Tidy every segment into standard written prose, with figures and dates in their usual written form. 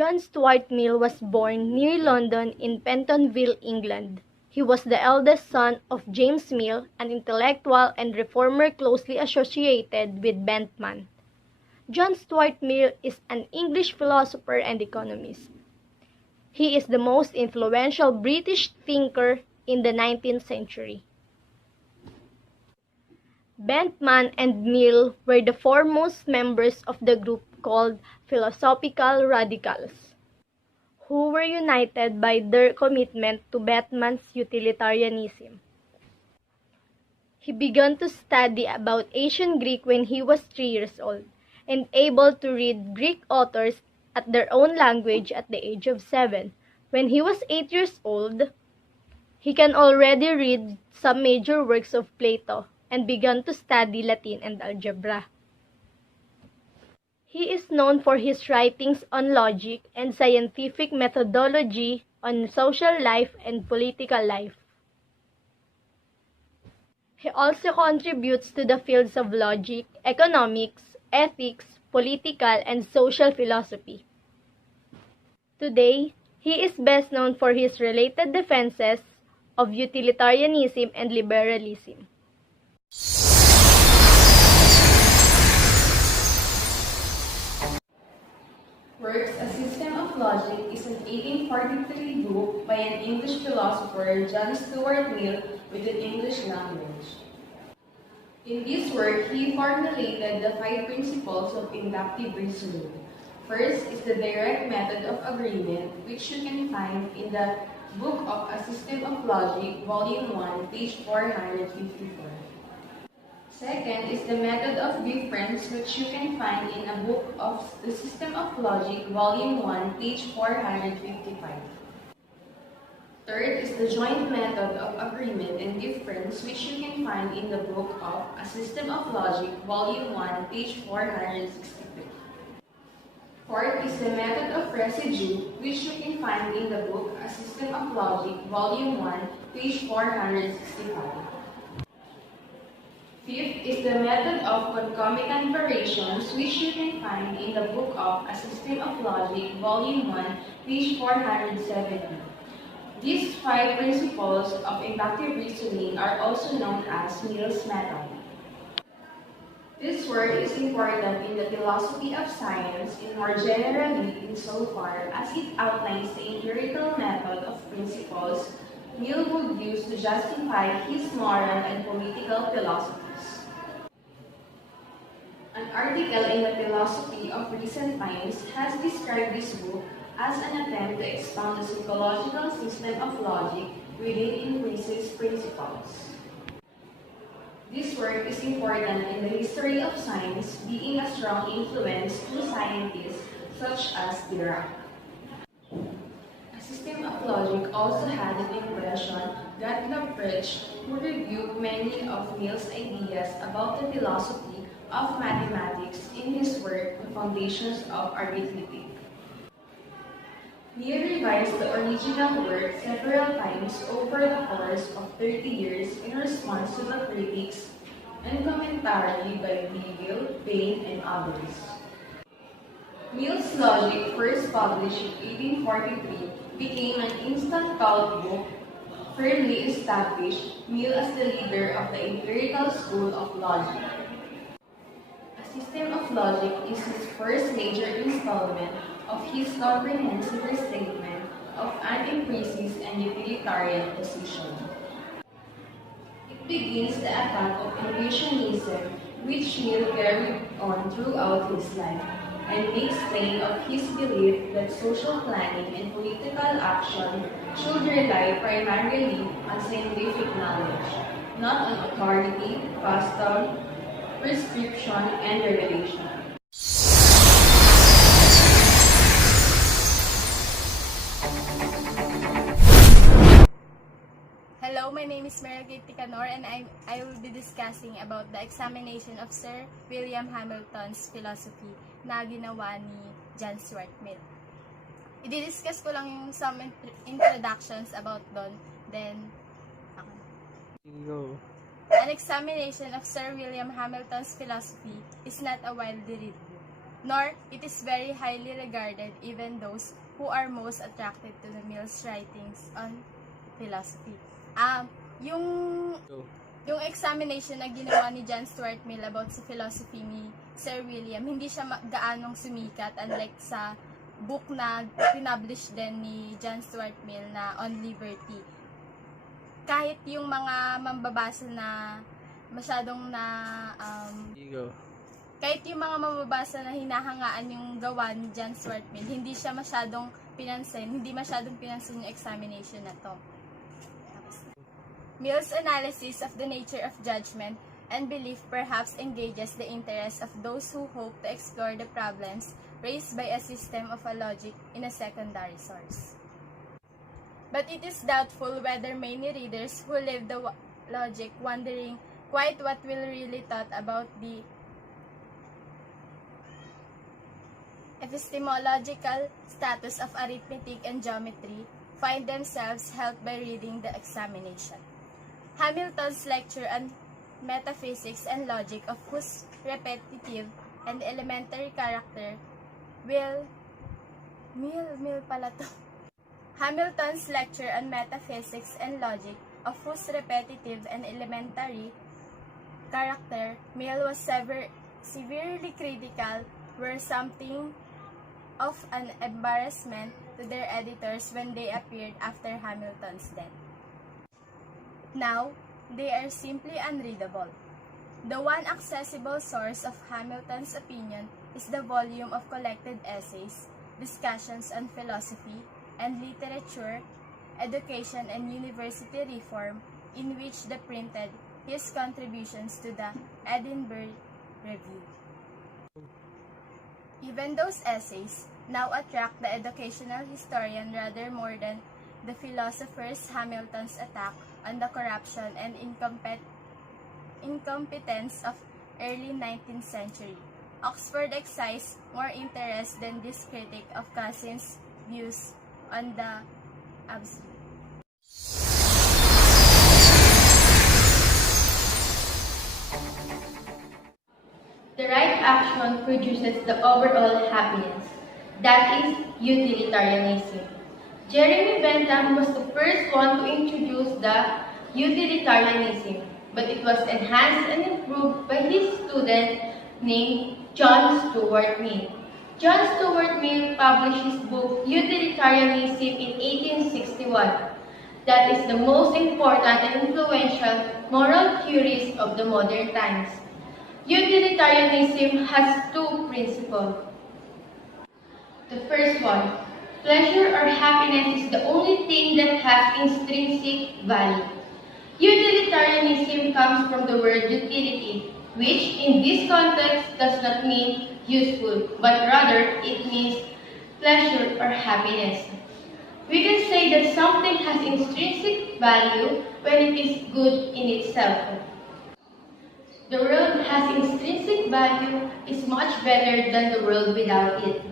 John Stuart Mill was born near London in Pentonville, England. He was the eldest son of James Mill, an intellectual and reformer closely associated with Bentham. John Stuart Mill is an English philosopher and economist. He is the most influential British thinker in the 19th century. Bentham and Mill were the foremost members of the group called Philosophical Radicals, who were united by their commitment to Bentham's utilitarianism. He began to study about ancient Greek when he was 3 years old, and able to read Greek authors at their own language at the age of 7. When he was 8 years old, he can already read some major works of Plato and began to study Latin and algebra. He is known for his writings on logic and scientific methodology on social life and political life. He also contributes to the fields of logic, economics, ethics, political, and social philosophy. Today, he is best known for his related defenses of utilitarianism and liberalism. Works, A System of Logic is an 1843 book by an English philosopher, John Stuart Mill, with an English language. In this work, he formulated the 5 principles of inductive reasoning. First is the direct method of agreement, which you can find in the Book of A System of Logic, Volume 1, page 454. Second is the method of difference, which you can find in a book of the System of Logic, Volume 1, page 455. Third is the joint method of agreement and difference, which you can find in the book of A System of Logic, Volume 1, page 463. Fourth is the method of residue, which you can find in the book A System of Logic, Volume 1, page 465. Fifth is the method of concomitant variations, which you can find in the book of A System of Logic, Volume 1, page 470. These 5 principles of inductive reasoning are also known as Mill's method. This work is important in the philosophy of science and more generally insofar as it outlines the empirical method of principles Mill would use to justify his moral and political philosophies. An article in the Philosophy of Recent Times has described this book as an attempt to expound the psychological system of logic within implicit principles. This work is important in the history of science, being a strong influence to scientists such as Dirac. A System of Logic also had an impression that Lagrange, who rebuked many of Mill's ideas about the philosophy of mathematics in his work, The Foundations of Arithmetic. Mill revised the original work several times over the course of 30 years in response to the critics and commentary by Deville, Bain, and others. Mill's Logic, first published in 1843, became an instant cult book, firmly established Mill as the leader of the empirical school of logic. A System of Logic is his first major installment of his comprehensive restatement of an imprecise and utilitarian position. It begins the attack of intuitionism, which Mill carried on throughout his life, and makes claim of his belief that social planning and political action should rely primarily on scientific knowledge, not on authority, custom, prescription, and revelation. Hello, my name is Margaret Ticanor and I will be discussing about the examination of Sir William Hamilton's philosophy na ginawa ni John Stuart Mill. I-discuss ko lang yung some introductions about doon, then Go. An examination of Sir William Hamilton's philosophy is not a widely read book. nor it is very highly regarded even those who are most attracted to the Mill's writings on philosophy. Yung yung examination na ginawa ni John Stuart Mill about sa philosophy ni Sir William, hindi siya gaanong sumikat unlike sa book na pinublish din ni John Stuart Mill na On Liberty. Kahit yung mga mambabasa na masyadong na kahit yung mga mambabasa na hinahangaan yung gawa ni John Stuart Mill, hindi masyadong pinansin yung examination na to. Mill's analysis of the nature of judgment and belief perhaps engages the interest of those who hope to explore the problems raised by a system of a logic in a secondary source. But it is doubtful whether many readers who leave the logic wondering quite what will really thought about the epistemological status of arithmetic and geometry find themselves helped by reading the examination. Hamilton's lecture on metaphysics and logic, of whose repetitive and elementary character Hamilton's lecture on metaphysics and logic, of whose repetitive and elementary character Mill was severely critical, were something of an embarrassment to their editors when they appeared after Hamilton's death. Now, they are simply unreadable. The one accessible source of Hamilton's opinion is the volume of collected essays, discussions on philosophy and literature, education and university reform, in which he printed his contributions to the Edinburgh Review. Even those essays now attract the educational historian rather more than the philosopher's Hamilton's attack on the corruption and incompetence of early 19th century. Oxford excites more interest than this critic of Cousin's views on the absolute. The right action produces the overall happiness. That is utilitarianism. Jeremy Bentham was the first one to introduce the utilitarianism, but it was enhanced and improved by his student named John Stuart Mill. John Stuart Mill published his book Utilitarianism in 1861. That is the most important and influential moral theories of the modern times. Utilitarianism has two principles. The first one, pleasure or happiness is the only thing that has intrinsic value. Utilitarianism comes from the word utility, which in this context does not mean useful, but rather it means pleasure or happiness. We can say that something has intrinsic value when it is good in itself. The world has intrinsic value is much better than the world without it.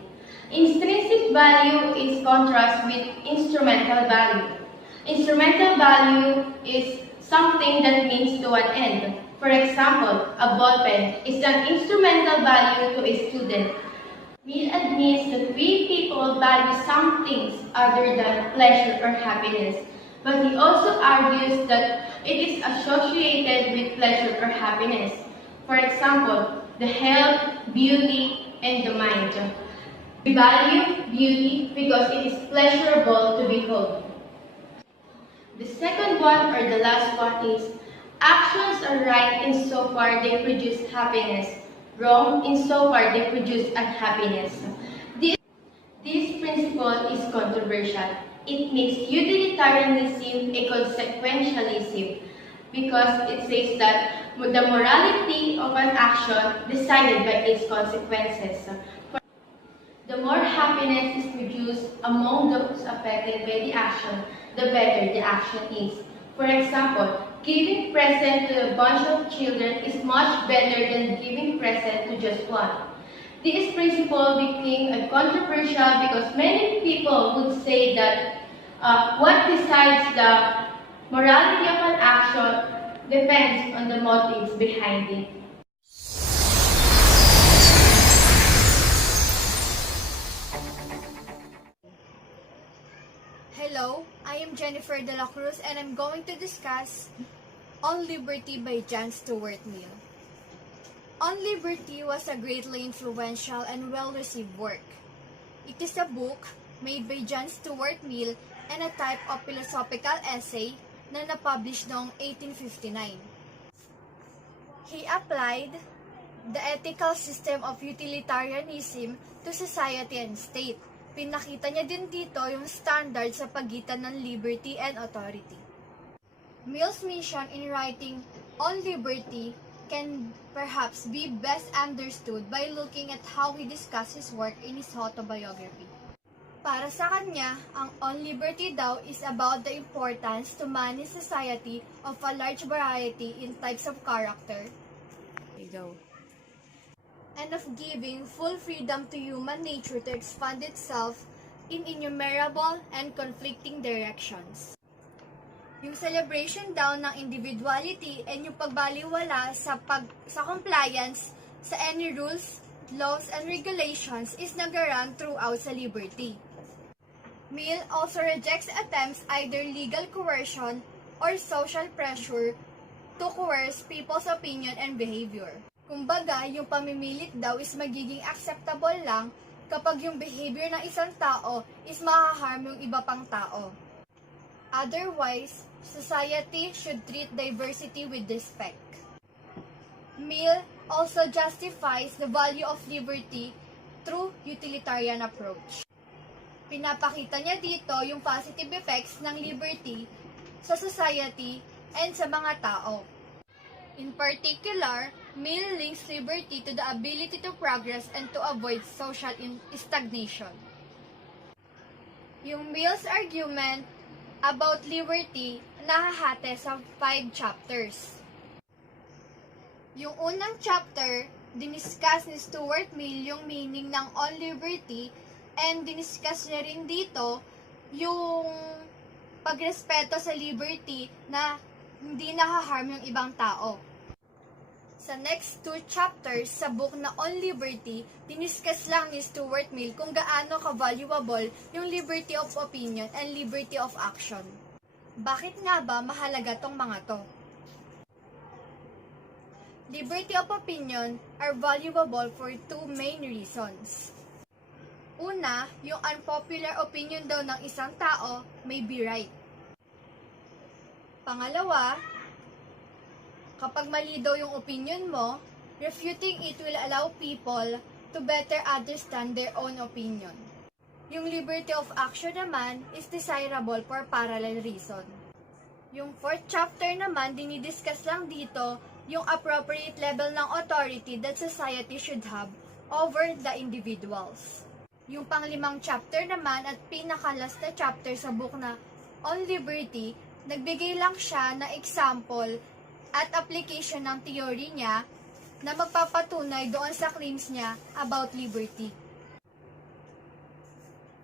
Intrinsic value is contrast with instrumental value. Instrumental value is something that means to an end. For example, a ball pen is an instrumental value to a student. Mill admits that we people value some things other than pleasure or happiness, but he also argues that it is associated with pleasure or happiness. For example, the health, beauty, and the mind. We value beauty because it is pleasurable to behold. The second one, or the last one, is actions are right insofar they produce happiness, wrong insofar they produce unhappiness. This principle is controversial. It makes utilitarianism a consequentialism because it says that the morality of an action decided by its consequences. The more happiness is produced among those affected by the action, the better the action is. For example, giving present to a bunch of children is much better than giving present to just one. This principle became controversial because many people would say that what decides the morality of an action depends on the motives behind it. Jennifer de la Cruz, and I'm going to discuss On Liberty by John Stuart Mill. On Liberty was a greatly influential and well-received work. It is a book made by John Stuart Mill and a type of philosophical essay na napublish noong 1859. He applied the ethical system of utilitarianism to society and state. Pinakita niya din dito yung standard sa pagitan ng liberty and authority. Mill's mission in writing On Liberty can perhaps be best understood by looking at how he discussed his work in his autobiography. Para sa kanya, ang On Liberty daw is about the importance to manage society of a large variety in types of character and of giving full freedom to human nature to expand itself in innumerable and conflicting directions. Yung celebration daw ng individuality and yung pagbaliwala sa compliance sa any rules, laws, and regulations is nag-run throughout sa liberty. Mill also rejects attempts either legal coercion or social pressure to coerce people's opinion and behavior. Kumbaga, yung pamimilit daw is magiging acceptable lang kapag yung behavior ng isang tao is mahaharm yung iba pang tao. Otherwise, society should treat diversity with respect. Mill also justifies the value of liberty through utilitarian approach. Pinapakita niya dito yung positive effects ng liberty sa society and sa mga tao. In particular, Mill links liberty to the ability to progress and to avoid social stagnation. Yung Mill's argument about liberty nahahati sa 5 chapters. Yung unang chapter, diniscuss ni Stuart Mill yung meaning ng On Liberty and diniscuss niya rin dito yung pagrespeto sa liberty na hindi nahaharm yung ibang tao. Sa next 2 chapters sa book na On Liberty, diniscuss lang ni Stuart Mill kung gaano ka-valuable yung liberty of opinion and liberty of action. Bakit nga ba mahalaga tong mga to? Liberty of opinion are valuable for 2 main reasons. Una, yung unpopular opinion daw ng isang tao may be right. Pangalawa, kapag mali daw yung opinion mo, refuting it will allow people to better understand their own opinion. Yung liberty of action naman is desirable for parallel reason. Yung 4th chapter naman, dinidiscuss lang dito yung appropriate level ng authority that society should have over the individuals. Yung pang-5 chapter naman at pinakalas na chapter sa book na On Liberty, nagbigay lang siya na example at application ng theory niya na magpapatunay doon sa claims niya about liberty.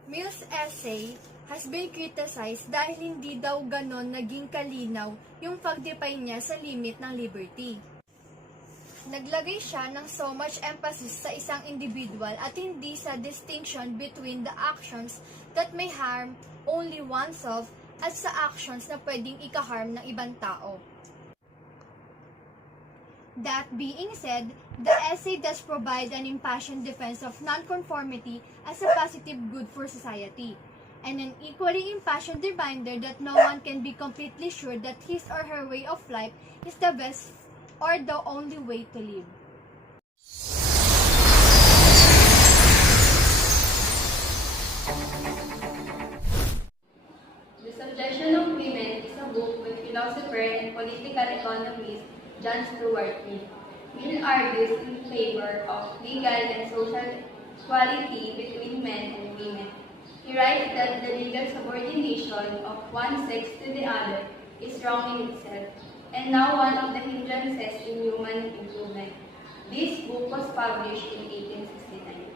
Mill's essay has been criticized dahil hindi daw ganon naging kalinaw yung pag-define niya sa limit ng liberty. Naglagay siya ng so much emphasis sa isang individual at hindi sa distinction between the actions that may harm only oneself at sa actions na pwedeng ikaharm ng ibang tao. That being said, the essay does provide an impassioned defense of nonconformity as a positive good for society, and an equally impassioned reminder that no one can be completely sure that his or her way of life is the best or the only way to live. The Subjection of Women is a book by philosopher and political economist John Stuart Mill. Mill argues in favor of legal and social equality between men and women. He writes that the legal subordination of one sex to the other is wrong in itself, and now one of the hindrances in human improvement. This book was published in 1869.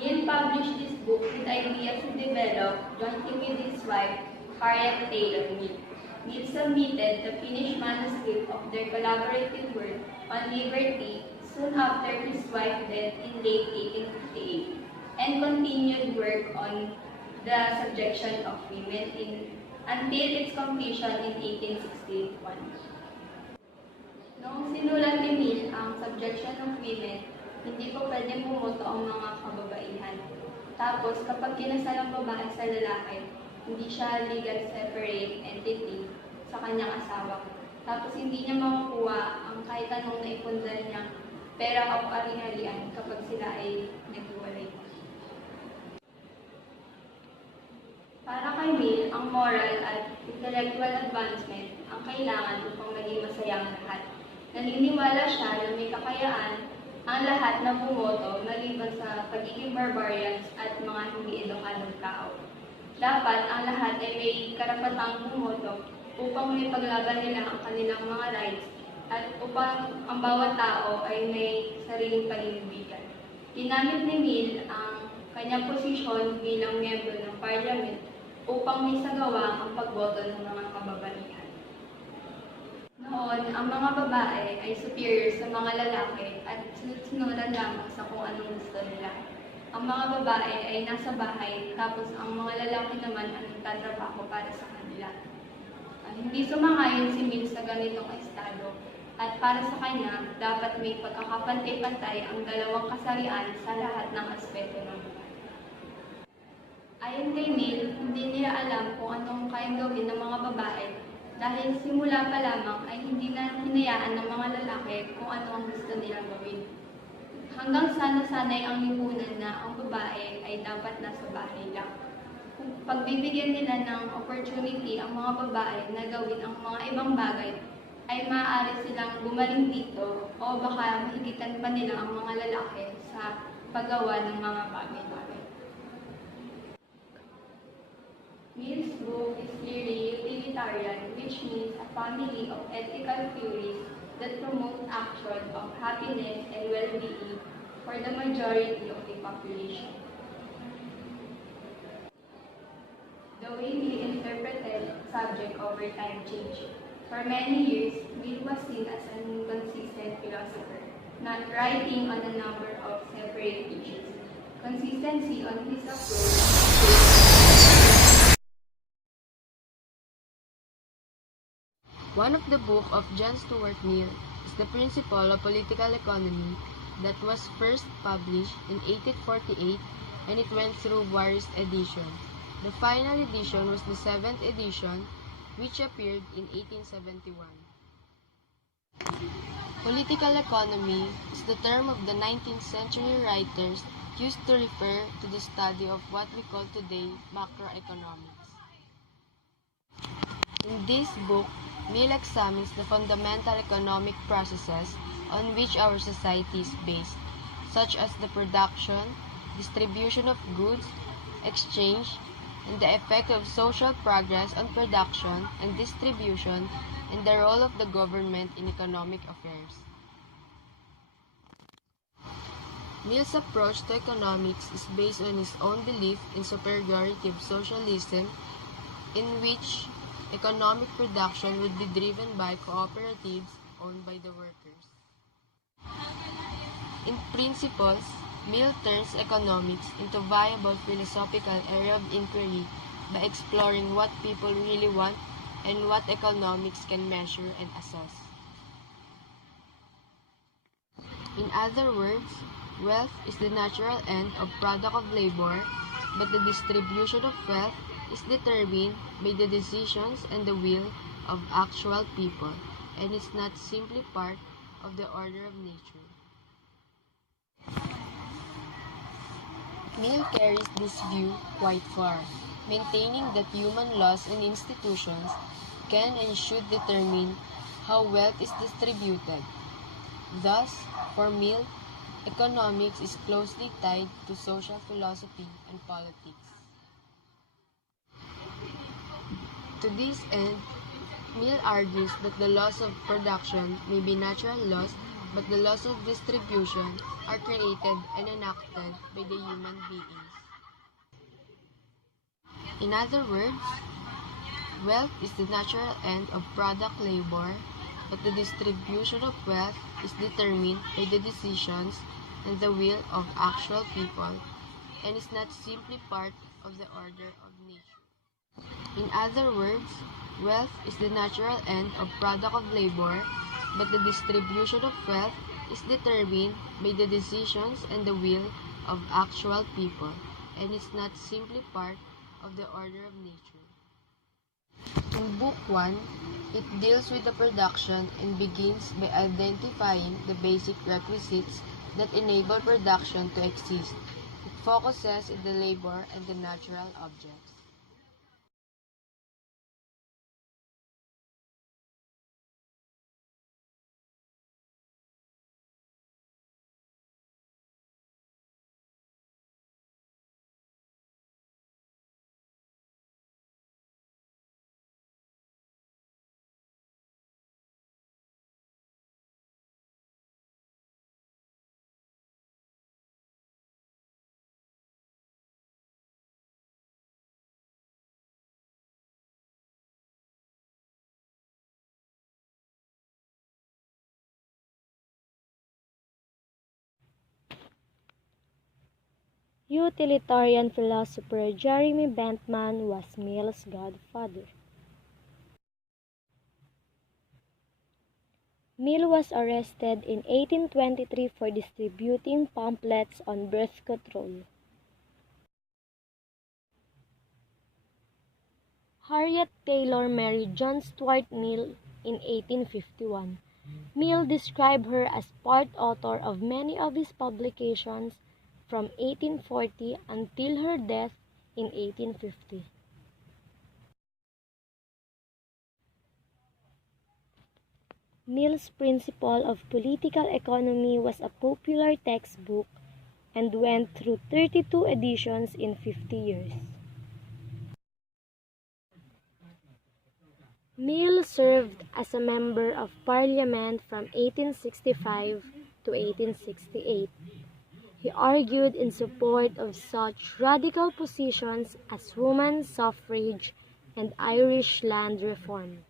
Mill published this book with ideas he developed jointly with his wife, Harriet Taylor Mill. Mill submitted the finished manuscript of their collaborative work on liberty soon after his wife's death in late 1858, and continued work on the subjection of women until its completion in 1861. Noong sinulat ni Mill ang subjection of women, hindi pa pwedeng bumoto ang mga kababaihan. Tapos, kapag kinasal ang babae sa lalaki, hindi siya legal separate entity sa kanyang asawa. Tapos, hindi niya makukuha ang kahit anong naipundar niyang pera o ari-arian kapag sila ay naghiwalay. Para kay Mill, ang moral at intellectual advancement ang kailangan upang maging masaya ang lahat. Naniniwala siya na may kakayaan ang lahat na bumoto maliban sa pagiging barbarians at mga hindi edukadong tao. Dapat ang lahat ay may karapatang bumoto upang may paglaban nila ang kanilang mga rights at upang ang bawat tao ay may sariling paninindigan. Ginamit ni Mill ang kanyang posisyon bilang miyembro ng parliament upang may sagawa ang pagboto ng mga kababaihan. Noon, ang mga babae ay superior sa mga lalaki at sunod-sunuran lamang sa kung anong gusto nila. Ang mga babae ay nasa bahay, tapos ang mga lalaki naman ang nagtatrabaho para sa kanila. Hindi sumangayon si Mill sa ganitong estado, at para sa kanya, dapat may pagkakapantay-pantay ang dalawang kasarian sa lahat ng aspeto ng buhay. Ayon kay Mill, hindi nila alam kung anong kayang gawin ng mga babae dahil simula pa lamang ay hindi na hinayaan ng mga lalaki kung ano ang gusto nilang gawin. Hanggang sa nasanay ang lipunan na ang babae ay dapat nasa bahay lang. Kung pagbibigyan nila ng opportunity ang mga babae na gawin ang mga ibang bagay, ay maaari silang gumaling dito o baka mahigitan pa nila ang mga lalaki sa paggawa ng mga bagay-bagay. Mill's book is clearly utilitarian, which means a family of ethical theories that promote action of happiness and well-being for the majority of the population. The way Mill interpreted subject over time changed. For many years, Mill was seen as an inconsistent philosopher, not writing on a number of separate issues. Consistency on his approach. One of the book of John Stuart Mill is The Principle of Political Economy that was first published in 1848 and it went through various editions. The final edition was the 7th edition which appeared in 1871. Political economy is the term of the 19th century writers used to refer to the study of what we call today macroeconomics. In this book, Mill examines the fundamental economic processes on which our society is based, such as the production, distribution of goods, exchange, and the effect of social progress on production and distribution, and the role of the government in economic affairs. Mill's approach to economics is based on his own belief in superiority of socialism, in which economic production would be driven by cooperatives owned by the workers. In principles, Mill turns economics into a viable philosophical area of inquiry by exploring what people really want and what economics can measure and assess. In other words, wealth is the natural end of product of labor, but the distribution of wealth is determined by the decisions and the will of actual people, and is not simply part of the order of nature. Mill carries this view quite far, maintaining that human laws and institutions can and should determine how wealth is distributed. Thus, for Mill, economics is closely tied to social philosophy and politics. To this end, Mill argues that the laws of production may be natural laws, but the laws of distribution are created and enacted by the human beings. In other words, wealth is the natural end of product labor, but the distribution of wealth is determined by the decisions and the will of actual people, and is not simply part of the order of nature. In other words, wealth is the natural end or product of labor, but the distribution of wealth is determined by the decisions and the will of actual people, and is not simply part of the order of nature. In Book 1, it deals with the production and begins by identifying the basic requisites that enable production to exist. It focuses on the labor and the natural objects. Utilitarian philosopher Jeremy Bentham was Mill's godfather. Mill was arrested in 1823 for distributing pamphlets on birth control. Harriet Taylor married John Stuart Mill in 1851. Mill described her as part author of many of his publications from 1840 until her death in 1850. Mill's Principle of Political Economy was a popular textbook and went through 32 editions in 50 years. Mill served as a member of Parliament from 1865 to 1868. He argued in support of such radical positions as women's suffrage and Irish land reform.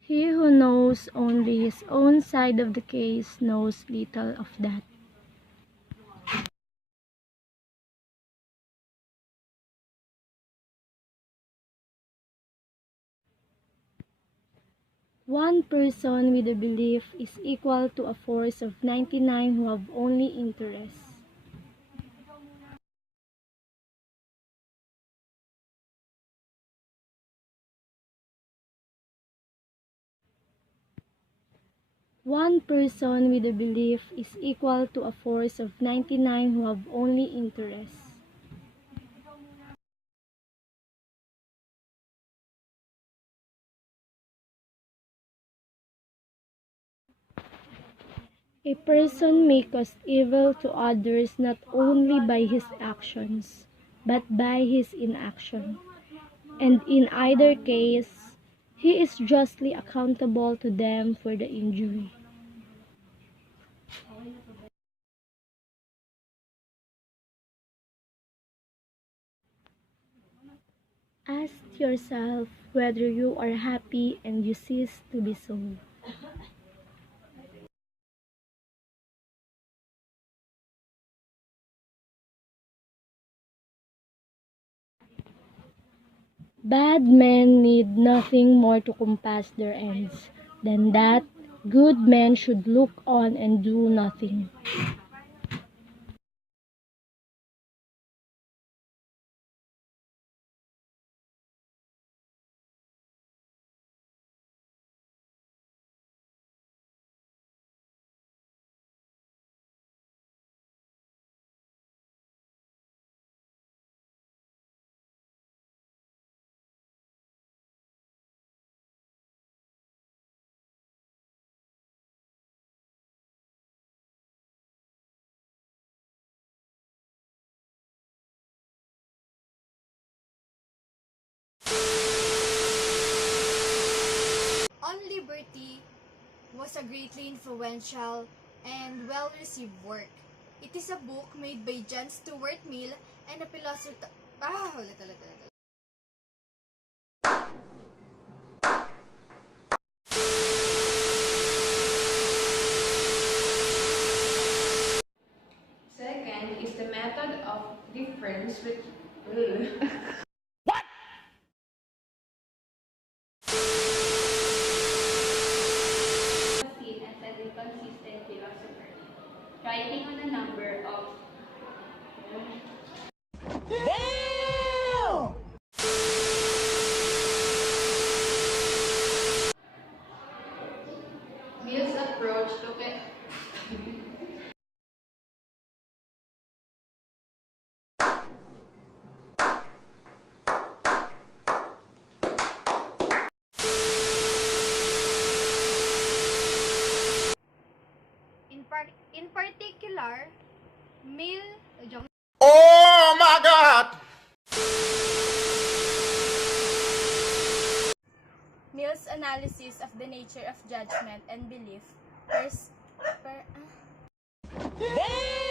He who knows only his own side of the case knows little of that. One person with a belief is equal to a force of 99 who have only interests. One person with a belief is equal to a force of 99 who have only interests. A person may cause evil to others not only by his actions, but by his inaction. And in either case, he is justly accountable to them for the injury. Ask yourself whether you are happy and you cease to be so. Bad men need nothing more to compass their ends than that good men should look on and do nothing. On Liberty was a greatly influential and well-received work. It is a book made by John Stuart Mill and a philosopher. end is the method of difference with seen as an inconsistent philosopher, writing on a number of Mill's approach to In particular, Mill, Oh my God! Mill's analysis of the nature of judgment and belief Damn!